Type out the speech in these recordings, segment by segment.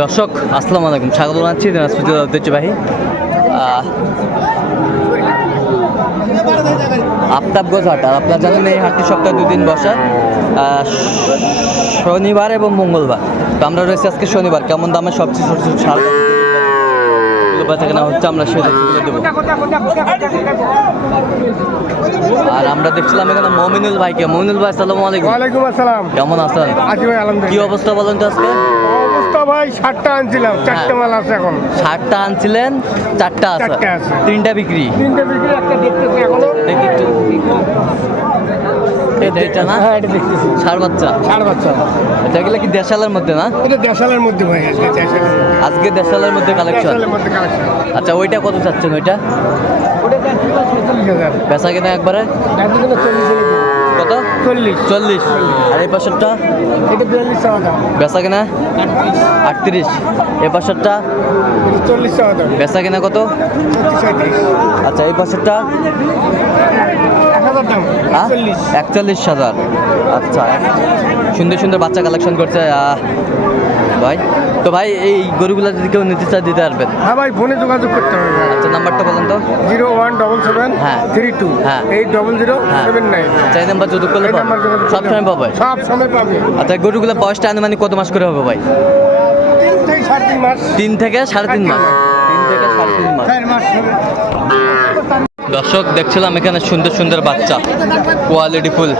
দর্শক আসসালামু আলাইকুম। স্বাগত জানাচ্ছি দিনাজপুর জেলার ঐতিহ্যবাহী আফতাবগঞ্জ হাট। আর আপনারা জানেন এই হাটটি সপ্তাহে দুদিন বসা শনিবার এবং মঙ্গলবার। তো আমরা রয়েছি আজকে শনিবার। কেমন দামে সবচেয়ে ছোট ছোট সার বেচা কেনা হচ্ছে? আমরা সেটা দেবো। আর আমরা দেখছিলাম এখানে মমিনুল ভাইকে। মমিনুল ভাই আসসালামু আলাইকুম। ওয়ালাইকুম আসসালাম। কেমন আছেন? ভাই কি অবস্থা বলেন তো আজকে? ভাই ষাটটা আনছিলাম চারটে। মাল আছে এখন। ষাটটা আনছিলেন চারটা আছে। তিনটা বিক্রি। তিনটে বিক্রি একটা দেখতেছি এখনও। একটু এটা না? হ্যাঁ এটা দেখতেছি। ষাট বাচ্চা। ষাট বাচ্চা। এটা এগুলো কি দেশালের মধ্যে না? এটা দেশালের মধ্যে ভাই আজকে দেশালের মধ্যে। আজকে দেশালের মধ্যে কালেকশন আচ্ছা ওইটা কত চাচ্ছেন ওইটা? ওটা বেচা কিনা একবারে? কত? চল্লিশ। চল্লিশ। আর এই পাশেরটা? এটা বিয়াল্লিশ টাকা দাম। বেচা কিনা? আটত্রিশ। এ পাশেরটা? চল্লিশ টাকা দাম। বেচা কিনা কত? আচ্ছা এই পাশেরটা? হ্যাঁ? চল্লিশ একচল্লিশ হাজার। আচ্ছা সুন্দর সুন্দর বাচ্চা কালেকশন করছে ভাই। তো ভাই এই গরুগুলো যদি কেউ নিতে চায় দিতে পারবেন? হ্যাঁ ভাই ফোনে যোগাযোগ করতে হবে আচ্ছা নাম্বারটা বলেন তো। জিরো ওয়ান ডবল সেভেন হ্যাঁ। থ্রি টু হ্যাঁ। এইট ডবল জিরো হ্যাঁ। Seven nine. চাই নাম্বার যদি করলে যোগাযোগ সব সময় পাবে। সব সময় পাবে। আচ্ছা গরুগুলো বয়সটা আনুমানিক কত মাস করে হবে ভাই? তিন থেকে সাড়ে তিন মাস। তিন থেকে সাড়ে তিন মাস। দর্শক দেখছিলাম এখানে সুন্দর সুন্দর বাচ্চা। কোয়ালিটি ফুল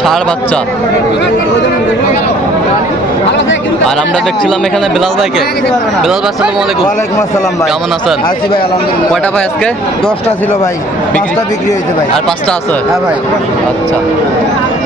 ষাড় বাচ্চা। আর আমরা দেখছিলাম এখানে বিলাল ভাইকে। বিলাল ভাই আসসালামু আলাইকুম। ওয়ালাইকুম আসসালাম ভাই। কেমন আছেন? আছি ভাই আলহামদুলিল্লাহ। কয়টা ভাই আজকে? দশটা ছিল ভাই। পাঁচটা বিক্রি হয়েছে ভাই। আর পাঁচটা আছে? হ্যাঁ ভাই। আচ্ছা?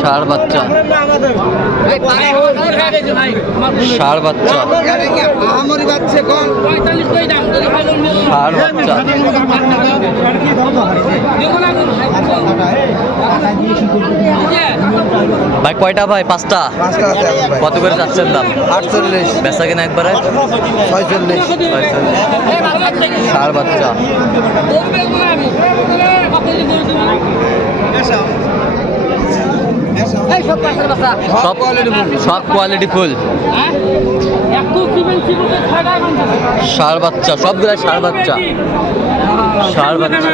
ষাড় বাচ্চা। ষাড় বাচ্চা। ষাড় বাচ্চা। ভাই কয়টা ভাই? পাঁচটা? কত করে যাচ্ছেন দাম? আটচল্লিশ। বেচা কিনা একবারে? ছয়চল্লিশ। ষাড় বাচ্চা। সব সব কোয়ালিটি ফুল। ষাড় বাচ্চা সবগুলো ষাড় বাচ্চা। ষাড় বাচ্চা।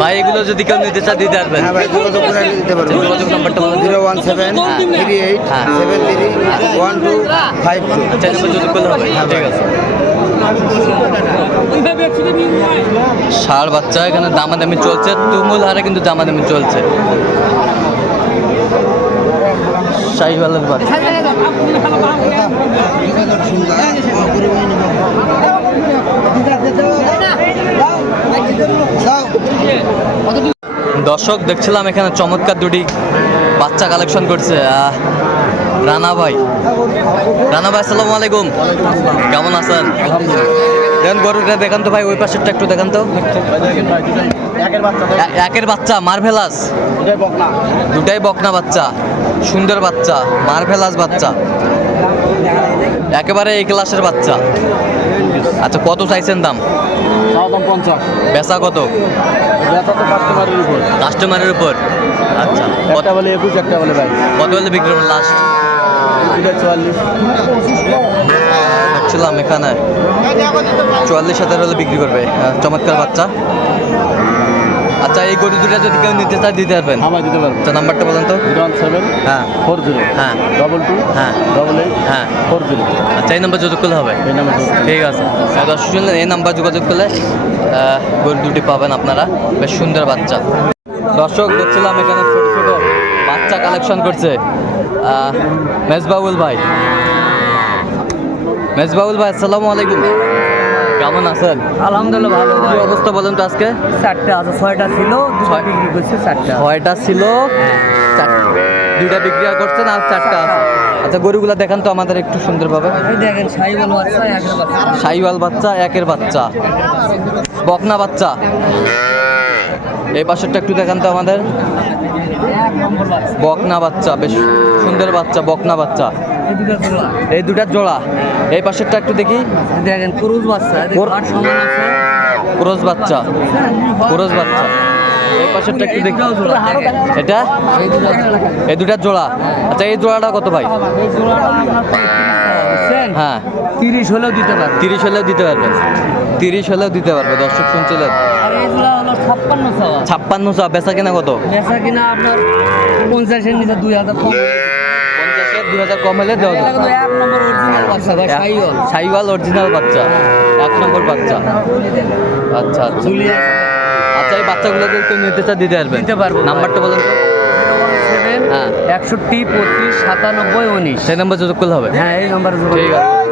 ভাই এগুলো যদি কেউ নিতে চায় দিতে পারবেন। হ্যাঁ ভাই যোগাযোগ করে দিতে পারব যোগাযোগ নাম্বারটা বলুন zero one seven three eight. Seven three one two five two. আচ্ছা যোগাযোগ করলে হবে। হ্যাঁ ঠিক আছে। ষাড় বাচ্চা, এখানে দামাদামি চলছে, তুমুল হারে কিন্তু দামাদামি চলছে। দর্শক, দেখছিলাম এখানে চমৎকার দুটি বাচ্চা কালেকশন করছে। রানা ভাই। রানা ভাই আসসালামু আলাইকুম। কেমন আছেন? দেখেন গরুটা দেখান তো ভাই ওই পাশেরটা একটু দেখান তো। একের বাচ্চা মার্ভেলাস। দুটাই বকনা বাচ্চা সুন্দর বাচ্চা মার্ভেলাস বাচ্চা। একেবারে এই ক্লাসের বাচ্চা। আচ্ছা কত চাইছেন দাম? পঞ্চাশ বেচা কত? কাস্টমারের উপর। আচ্ছা কত? বলে একুশ একটা বলে ভাই কত হলে বিক্রি লাস্ট চুয়াল্লিশ। এখানে। চুয়াল্লিশ হাজার হলে বিক্রি করবে চমৎকার বাচ্চা। আচ্ছা এই গরু দুটা যদি কেউ নিতে চায় দিতে পারবেন। আমার দিতে পারব। আচ্ছা নাম্বারটা বলেন তো। জিরো ওয়ান সেভেন হ্যাঁ। ফোর জিরো হ্যাঁ। ডবল টু হ্যাঁ। ডবল এইট হ্যাঁ। Four zero. আচ্ছা এই নাম্বার যোগাযোগ করলে হবে? এই নাম্বার ঠিক আছে। আর দর্শক শুনলেন এই নাম্বার যোগাযোগ করলে গরু দুটি পাবেন আপনারা। বেশ সুন্দর বাচ্চা। দর্শক দেখছিলাম এখানে ছোট ছোট বাচ্চা কালেকশন করছে। মেজবাউল ভাই। মেজবাউল ভাই আসসালামু আলাইকুম। কেমন আছেন? আলহামদুলিল্লাহ ভালো কি অবস্থা বলেন তো আজকে? চারটে আছে ছয়টা ছিল বিক্রি করছে চারটা ছয়টা ছিল দুইটা বিক্রি করছেন আর চারটা আছে। আচ্ছা গরুগুলা দেখান তো আমাদের একটু সুন্দরভাবে। দেখেন সাইবল বাচ্চা একের বাচ্চা। সাইওয়াল বাচ্চা একের বাচ্চা। বকনা বাচ্চা। এই পাশেরটা একটু দেখান তো আমাদের। বকনা বাচ্চা বেশ সুন্দর বাচ্চা বকনা বাচ্চা। এই দুটো জোড়া। এই দুটার জোড়া এই পাশেরটা একটু দেখি। দেখেন পুরুষ বাচ্চা ক্রোজ বাচ্চা ক্রোজ বাচ্চা। এই পাশেরটা একটু দেখি। এটা? এই। দুটার জোড়া। আচ্ছা এই জোড়াটা কত ভাই? হ্যাঁ। তিরিশ হলেও দিতে পারবে। তিরিশ হলেও দিতে পারবেন তিরিশ হলেও দিতে পারবে দর্শক শুনছিলেন। ছাপ্পান্ন টাকা ছাপ্পান্ন বেচা কেনা কত? বেচা কিনা আপনার পঞ্চাশের নিচে দুই হাজার পঞ্চাশের দুই হাজার কম হলে দেওয়া যাবে। এক নম্বর অরিজিনাল বাচ্চা ভাই সাইওয়াল। সাইওয়াল অরিজিনাল বাচ্চা। এক নম্বর বাচ্চা। আচ্ছা আচ্ছা। আচ্ছা এই বাচ্চাগুলো যদি কেউ নিতে চা দিতে পারবেন? দিতে পারব। নাম্বারটা বলেন তো। হ্যাঁ। একষট্টি পঁচিশ সাতানব্বই উনিশ। সেই নাম্বার যোগাযোগ করলে হবে? হ্যাঁ এই নম্বরে ঠিক আছে।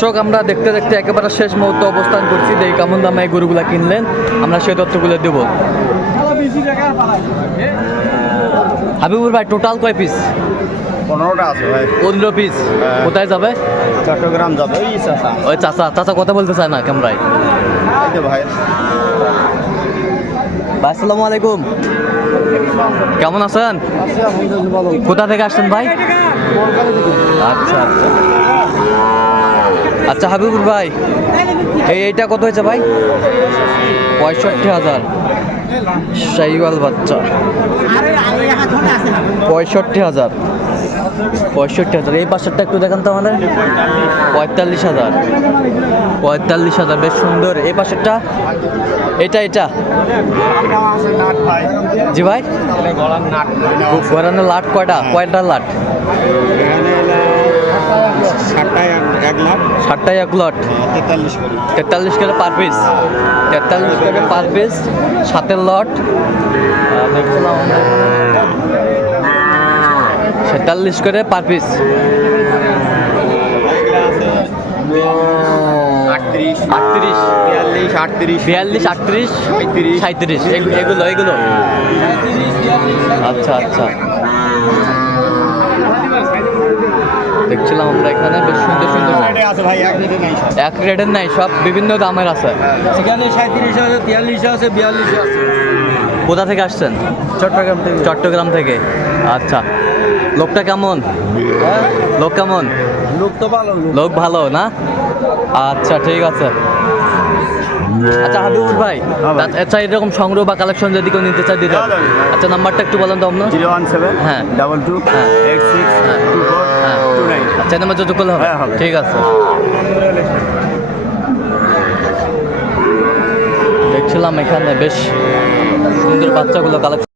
দর্শক আমরা দেখতে দেখতে একেবারে শেষ মুহূর্তে অবস্থান করছি। যে এই কেমন দামে এই গরুগুলা কিনলেন। আমরা সেই তথ্যগুলো দেব। হাবিবুর ভাই টোটাল কয় পিস পনেরোটা আছে ভাই। পনেরো পিস কোথায় যাবে? চট্টগ্রাম যাবে। ওই ওই চাচা চাচা কথা বলতে চায় না ক্যামেরায়। ভাই। ভাই আসসালামু আলাইকুম। কেমন আছেন? কোথা থেকে আসছেন ভাই? আচ্ছা আচ্ছা। আচ্ছা হাবিবুর ভাই এই এইটা কত হয়েছে ভাই? পঁয়ষট্টি হাজার। শাহিওয়াল বাচ্চা। পঁয়ষট্টি হাজার। পঁয়ষট্টি হাজার। এই পাশেরটা একটু দেখান তো আমাদের। পঁয়তাল্লিশ হাজার। পঁয়তাল্লিশ হাজার বেশ সুন্দর। এই পাশেরটা? এটা এটা? জি ভাই। গড়ানো লাট কয়টা? কয়টা লাট? ষাটটায় এক লট। তেতাল্লিশ করে। পার পিস তেতাল্লিশ করে পার পিস সাতের লট। দেখছিলাম সেতাল্লিশ করে পার পিস আটত্রিশ। বিয়াল্লিশ আটত্রিশ। বিয়াল্লিশ আটত্রিশ। সাঁত্রিশ এগুলো এগুলো। আচ্ছা আচ্ছা। দেখছিলাম আমরা এখানে বেশ সুন্দর সুন্দর ভাই এক নাই রেটের নাই সব বিভিন্ন দামের আছে। সেখানে সাঁত্রিশ আছে তিয়াল্লিশ আছে বিয়াল্লিশ আছে। কোথা থেকে আসছেন? চট্টগ্রাম থেকে। চট্টগ্রাম থেকে। আচ্ছা। লোকটা কেমন? লোক কেমন? লোক তো ভালো লোক। ভালো না? আচ্ছা ঠিক আছে। আচ্ছা হাবিবুর ভাই তা- আচ্ছা এরকম সংগ্রহ বা কালেকশন যদি কেউ নিতে চায় দিতে। আচ্ছা নাম্বারটা একটু বলেন তো আপনার। জিরো ওয়ান সেভেন হ্যাঁ। ডাবল টু হ্যাঁ। এইট সিক্স টু ফোর হ্যাঁ আচ্ছা যত করলে হবে। ঠিক আছে দেখছিলাম এখানে বেশ সুন্দর বাচ্চাগুলো কালেকশন